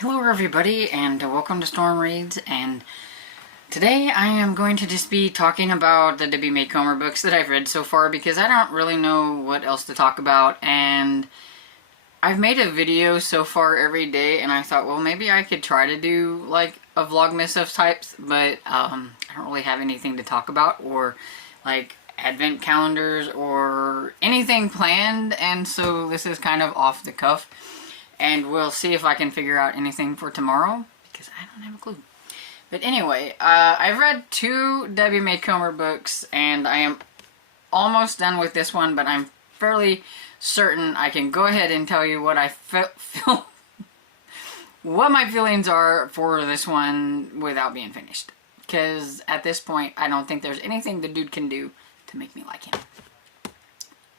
Hello everybody and welcome to Storm Reads, and today I am going to just be talking about the Debbie May Comer books that I've read so far because I don't really know what else to talk about, and I've made a video so far every day and I thought, well, maybe I could try to do like a vlogmas of types, but I don't really have anything to talk about or like advent calendars or anything planned, and so this is kind of off the cuff. And we'll see if I can figure out anything for tomorrow, because I don't have a clue. But anyway, I've read 2 Debbie May Comer books, and I am almost done with this one, but I'm fairly certain I can go ahead and tell you what I feel, what my feelings are for this one without being finished. Because at this point, I don't think there's anything the dude can do to make me like him.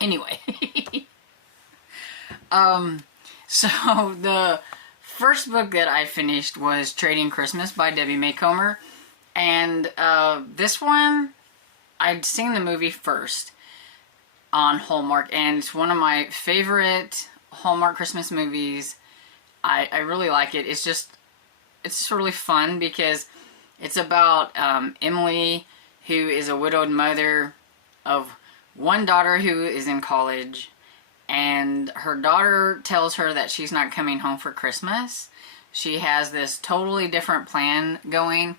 Anyway. So, the first book that I finished was Trading Christmas by Debbie May Comer, and this one, I'd seen the movie first on Hallmark, and it's one of my favorite Hallmark Christmas movies. I really like it. It's just really fun because it's about Emily, who is a widowed mother of one daughter who is in college. And her daughter tells her that she's not coming home for Christmas. She has this totally different plan going.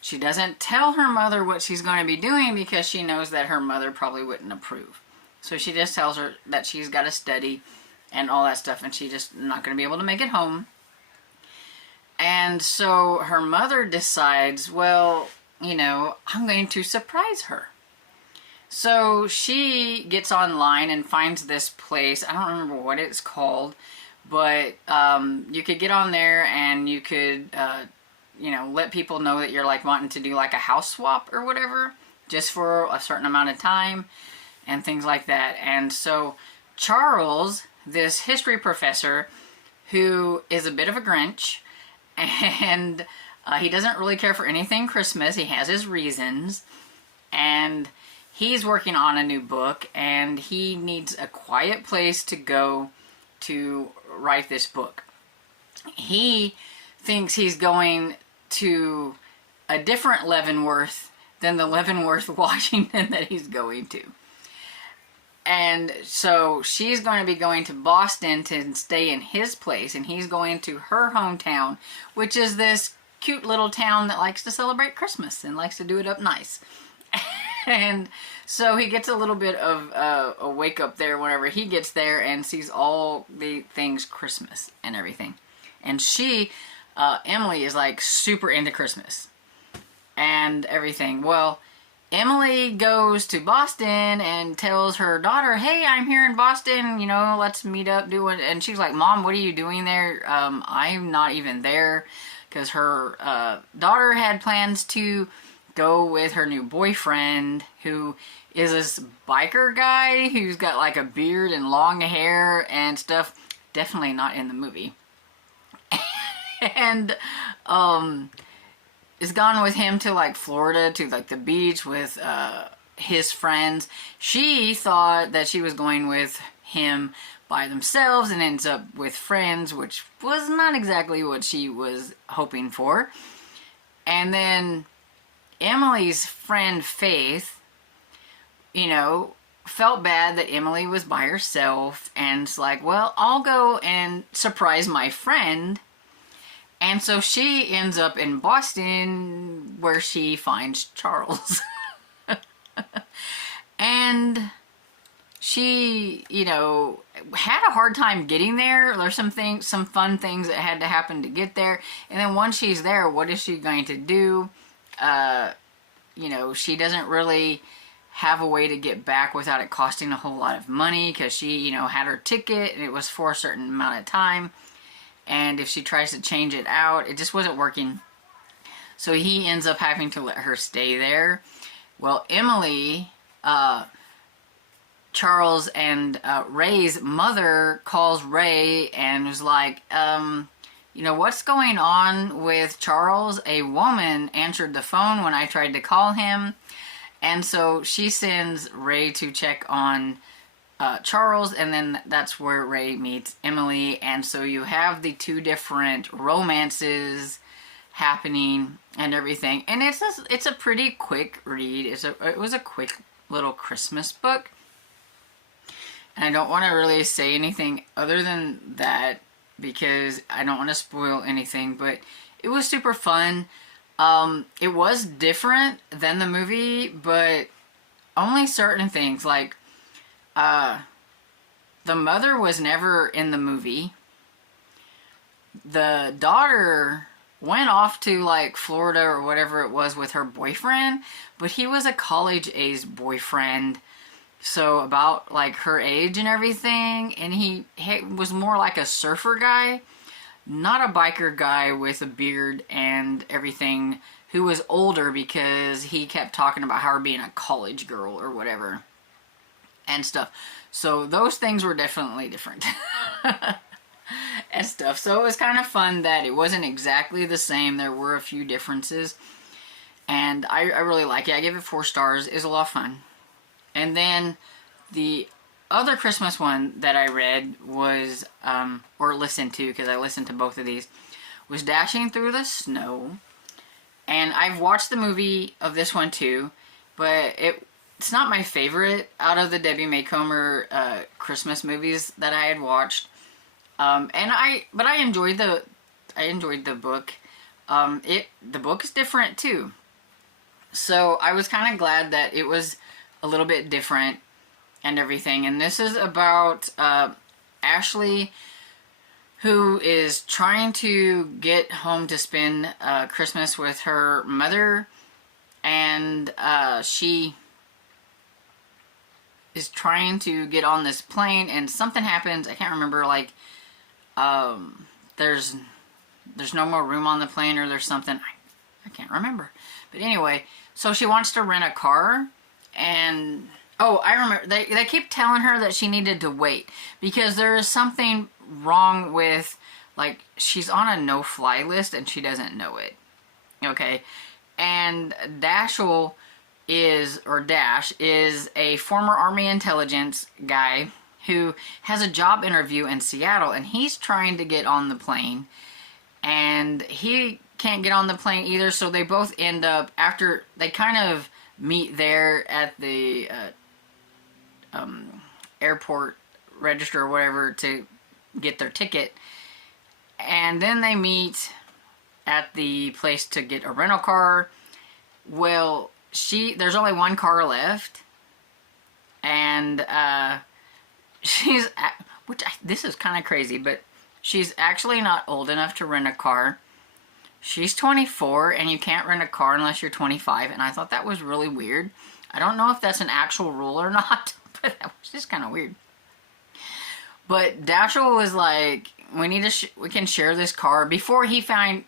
She doesn't tell her mother what she's going to be doing because she knows that her mother probably wouldn't approve. So she just tells her that she's got to study and all that stuff, and she's just not going to be able to make it home. And so her mother decides, well, you know, I'm going to surprise her. So she gets online and finds this place. I don't remember what it's called, but you could get on there and you could, you know, let people know that you're like wanting to do like a house swap or whatever, just for a certain amount of time and things like that. And so Charles, this history professor, who is a bit of a Grinch, and he doesn't really care for anything Christmas. He has his reasons, and he's working on a new book, and he needs a quiet place to go to write this book. He thinks he's going to a different Leavenworth than the Leavenworth, Washington that he's going to. And so she's going to be going to Boston to stay in his place, and he's going to her hometown, which is this cute little town that likes to celebrate Christmas and likes to do it up nice. And so he gets a little bit of a wake up there whenever he gets there and sees all the things Christmas and everything. And she, Emily, is like super into Christmas and everything. Well, Emily goes to Boston and tells her daughter, hey, I'm here in Boston, you know, let's meet up, and she's like, Mom, what are you doing there? I'm not even there, because her daughter had plans to go with her new boyfriend, who is this biker guy who's got like a beard and long hair and stuff. Definitely not in the movie. And is gone with him to like Florida, to like the beach with his friends. She thought that she was going with him by themselves and ends up with friends, which was not exactly what she was hoping for. And then Emily's friend Faith, you know, felt bad that Emily was by herself, and it's like, well, I'll go and surprise my friend. And so she ends up in Boston, where she finds Charles. And she, you know, had a hard time getting there. There's some fun things that had to happen to get there. And then once she's there, what is she going to do? You know, she doesn't really have a way to get back without it costing a whole lot of money, because she, you know, had her ticket and it was for a certain amount of time, and if she tries to change it out, it just wasn't working. So he ends up having to let her stay there. Well, Emily, Charles and Ray's mother calls Ray and was like, you know, what's going on with Charles? A woman answered the phone when I tried to call him. And so she sends Ray to check on Charles, and then that's where Ray meets Emily, and so you have the two different romances happening and everything, and it's a pretty quick read. It was a quick little Christmas book, and I don't want to really say anything other than that because I don't want to spoil anything, but it was super fun. It was different than the movie, but only certain things, like the mother was never in the movie. The daughter went off to like Florida or whatever it was with her boyfriend, but he was a college-age boyfriend, so about like her age and everything, and he was more like a surfer guy, not a biker guy with a beard and everything, who was older because he kept talking about her being a college girl or whatever and stuff. So those things were definitely different and stuff. So it was kind of fun that it wasn't exactly the same. There were a few differences, and I really like it. I give it 4 stars. It's a lot of fun. And then the other Christmas one that I read was, or listened to, because I listened to both of these, was Dashing Through the Snow. And I've watched the movie of this one too, but it's not my favorite out of the Debbie Maycomer Christmas movies that I had watched. But I enjoyed the book. The book is different too. So I was kind of glad that it was a little bit different and everything. And this is about Ashley, who is trying to get home to spend Christmas with her mother, and she is trying to get on this plane, and something happens. I can't remember, like there's no more room on the plane, or there's something, I can't remember. But anyway, so she wants to rent a car, and oh, I remember, they keep telling her that she needed to wait because there is something wrong with, like, she's on a no-fly list and she doesn't know it. Okay? And Dash is a former Army intelligence guy who has a job interview in Seattle, and he's trying to get on the plane, and he can't get on the plane either, so they both end up, after they kind of meet there at the airport register or whatever to get their ticket, and then they meet at the place to get a rental car. Well, there's only one car left, and this is kind of crazy, but she's actually not old enough to rent a car. She's 24, and you can't rent a car unless you're 25, and I thought that was really weird. I don't know if that's an actual rule or not, but that was just kind of weird. But Dashiell was like, we can share this car. Before they find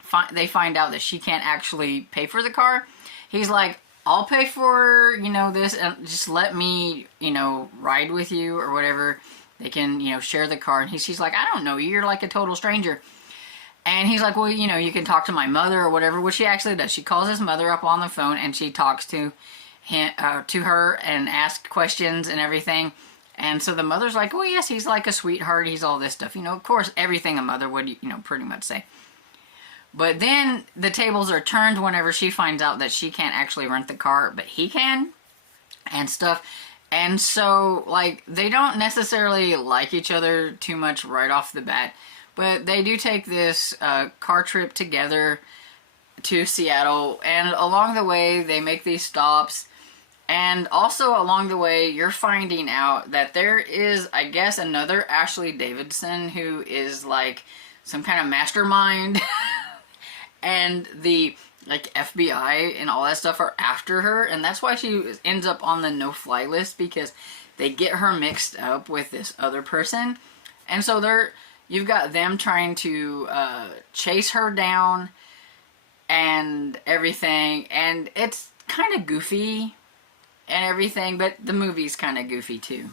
out that she can't actually pay for the car, he's like, I'll pay for, this, and just let me, ride with you or whatever. They can, share the car. And she's like, I don't know you. You're like a total stranger. And he's like, well, you can talk to my mother or whatever, which she actually does. She calls his mother up on the phone, and she talks to her and asks questions and everything. And so the mother's like, well, yes, he's like a sweetheart. He's all this stuff. Of course, everything a mother would, pretty much say. But then the tables are turned whenever she finds out that she can't actually rent the car, but he can and stuff. And so, like, they don't necessarily like each other too much right off the bat, but they do take this car trip together to Seattle, and along the way they make these stops. And also along the way, you're finding out that there is, I guess, another Ashley Davidson who is like some kind of mastermind. And the like FBI and all that stuff are after her. And that's why she ends up on the no-fly list, because they get her mixed up with this other person. And so you've got them trying to chase her down and everything. And it's kind of goofy and everything, but the movie's kind of goofy too.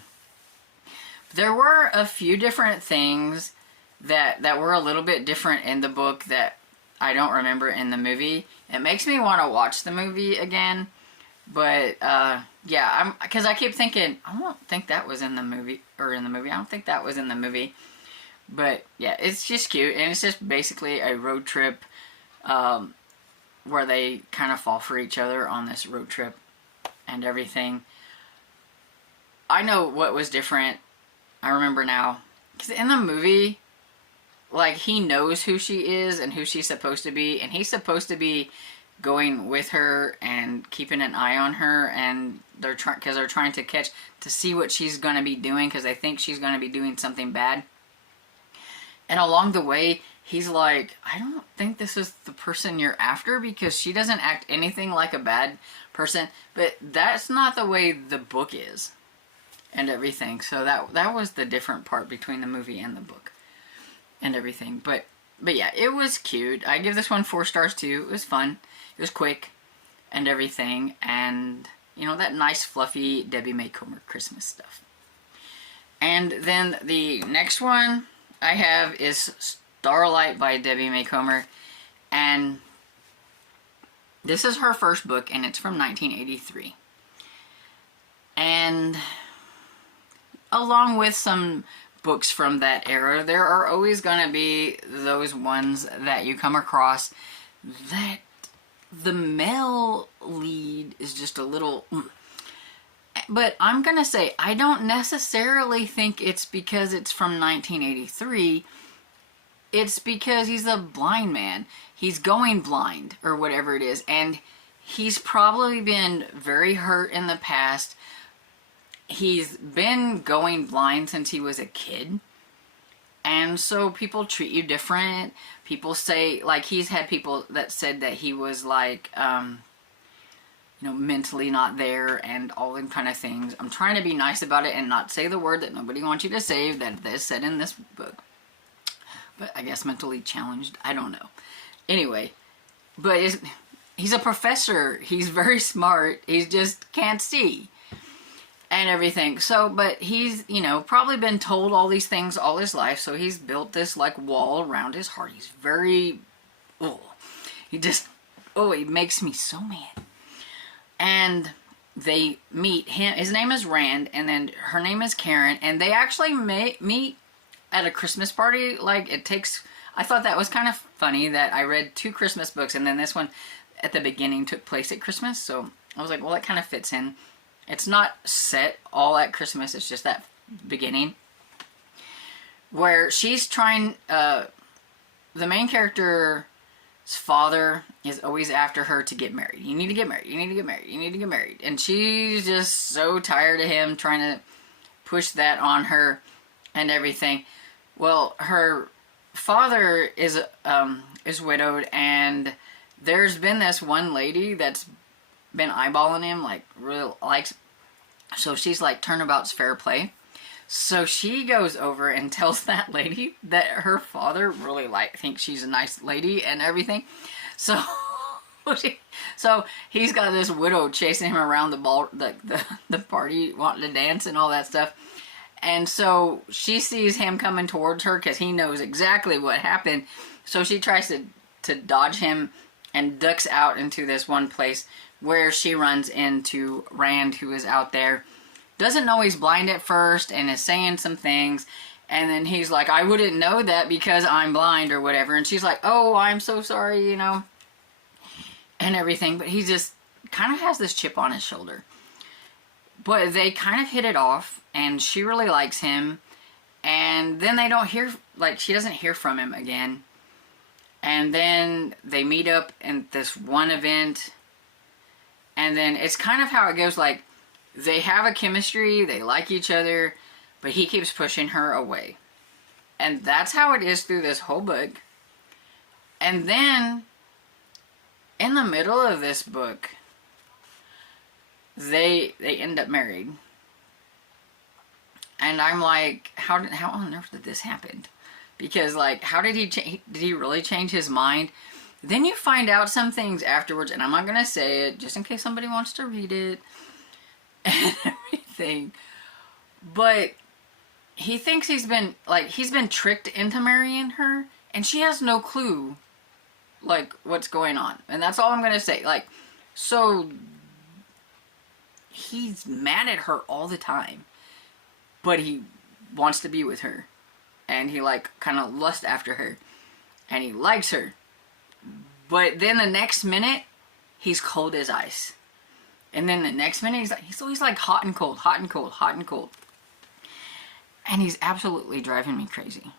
There were a few different things that were a little bit different in the book that I don't remember in the movie. It makes me want to watch the movie again But yeah, because I keep thinking I don't think that was in the movie or in the movie. I don't think that was in the movie. But yeah, it's just cute, and it's just basically a road trip where they kind of fall for each other on this road trip and everything. I know what was different. I remember now. Because in the movie, like, he knows who she is and who she's supposed to be, and he's supposed to be going with her and keeping an eye on her, and they're trying to catch to see what she's going to be doing, because they think she's going to be doing something bad. And along the way, he's like, I don't think this is the person you're after, because she doesn't act anything like a bad person. But that's not the way the book is and everything. So that was the different part between the movie and the book and everything. But yeah, it was cute. I give this one 4 stars too. It was fun. It was quick and everything. And, you know, that nice fluffy Debbie May Comer Christmas stuff. And then the next one I have is Starlight by Debbie May Comer. And this is her first book, and it's from 1983. And along with some books from that era, there are always going to be those ones that you come across that the male lead is just a little... But I'm going to say, I don't necessarily think it's because it's from 1983. It's because he's a blind man. He's going blind, or whatever it is. And he's probably been very hurt in the past. He's been going blind since he was a kid. And so people treat you different. People say, like, he's had people that said that he was like, you know, mentally not there and all them kind of things. I'm trying to be nice about it and not say the word that nobody wants you to say that is said in this book. But I guess mentally challenged. I don't know. Anyway, but he's a professor. He's very smart. He just can't see and everything. So, but he's, you know, probably been told all these things all his life. So he's built this like wall around his heart. He's very, he makes me so mad. And they meet him. His name is Rand, and then her name is Karen. And they actually meet at a Christmas party. Like, it takes... I thought that was kind of funny that I read 2 Christmas books, and then this one at the beginning took place at Christmas. So I was like, well, that kind of fits in. It's not set all at Christmas. It's just that beginning. Where she's trying... the main character... his father is always after her to get married. You need to get married. You need to get married. You need to get married. And she's just so tired of him trying to push that on her and everything. Well, her father is widowed, and there's been this one lady that's been eyeballing him, like, really likes. So she's like, turnabout's fair play. So she goes over and tells that lady that her father really thinks she's a nice lady and everything. So, so he's got this widow chasing him around the party, wanting to dance and all that stuff. And so she sees him coming towards her because he knows exactly what happened. So she tries to dodge him and ducks out into this one place where she runs into Rand, who is out there. Doesn't know he's blind at first and is saying some things. And then he's like, I wouldn't know that because I'm blind or whatever. And she's like, oh, I'm so sorry, you know, and everything. But he just kind of has this chip on his shoulder. But they kind of hit it off, and she really likes him. And then they don't hear, like, she doesn't hear from him again. And then they meet up in this one event. And then it's kind of how it goes, like, they have a chemistry, they like each other, but he keeps pushing her away. And that's how it is through this whole book. And then, in the middle of this book, they end up married. And I'm like, how on earth did this happen? Because, like, how did did he really change his mind? Then you find out some things afterwards, and I'm not going to say it, just in case somebody wants to read it. And everything. But he thinks he's been tricked into marrying her, and she has no clue, like, what's going on. And that's all I'm going to say. Like, so he's mad at her all the time, but he wants to be with her, and he like kind of lusts after her, and he likes her, but then the next minute he's cold as ice, and then the next minute he's always like hot and cold, hot and cold, hot and cold, and he's absolutely driving me crazy.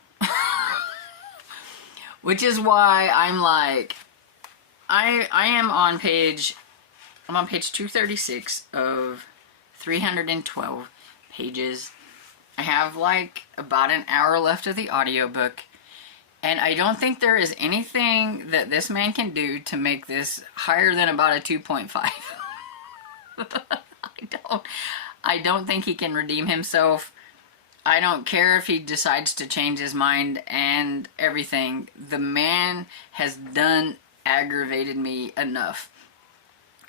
Which is why I'm like, I'm on page 236 of 312 pages. I have like about an hour left of the audiobook, and I don't think there is anything that this man can do to make this higher than about a 2.5. I don't think he can redeem himself. I don't care if he decides to change his mind and everything. The man has done aggravated me enough.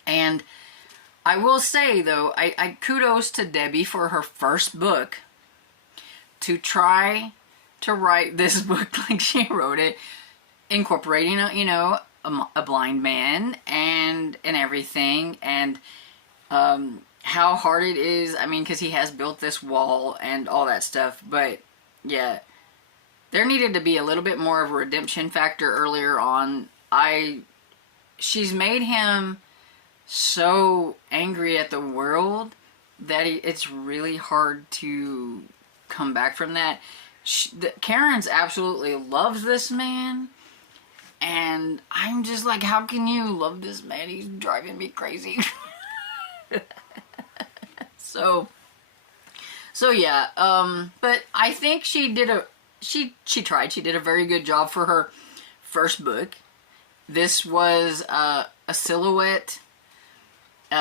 And I will say, though, I kudos to Debbie for her first book to try to write this book like she wrote it, incorporating, you know, a blind man and everything, and how hard it is. I mean, because he has built this wall and all that stuff, but yeah, there needed to be a little bit more of a redemption factor earlier on. She's made him so angry at the world that it's really hard to come back from that. Karen's absolutely loves this man, and I'm just like, how can you love this man? He's driving me crazy. So yeah, but I think she did she did a very good job for her first book. This was a silhouette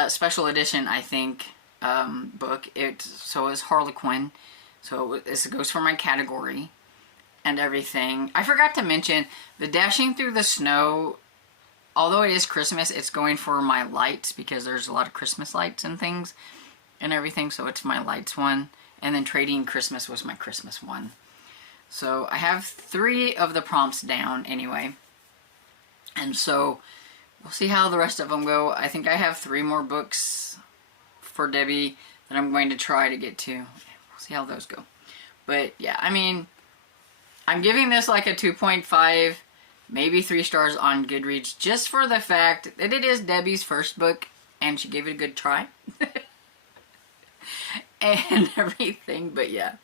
special edition, I think, book. So is Harlequin. So this goes for my category and everything. I forgot to mention the Dashing Through the Snow. Although it is Christmas, it's going for my lights because there's a lot of Christmas lights and things and everything. So it's my lights one. And then Trading Christmas was my Christmas one. So I have 3 of the prompts down anyway. And so we'll see how the rest of them go. I think I have 3 more books for Debbie that I'm going to try to get to. We'll see how those go. But yeah, I mean, I'm giving this like a 2.5, maybe 3 stars on Goodreads, just for the fact that it is Debbie's first book and she gave it a good try. And everything, but yeah,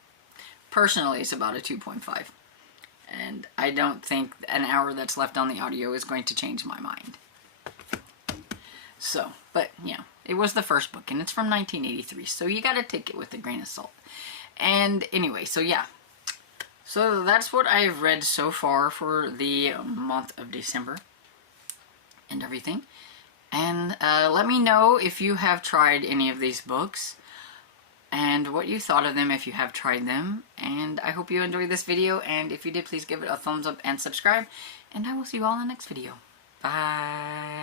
personally it's about a 2.5, and I don't think an hour that's left on the audio is going to change my mind. So, but yeah, it was the first book, and it's from 1983, so you gotta take it with a grain of salt. And anyway, so yeah, so that's what I've read so far for the month of December and everything. And let me know if you have tried any of these books and what you thought of them if you have tried them. And I hope you enjoyed this video, and if you did, please give it a thumbs up and subscribe, and I will see you all in the next video. Bye.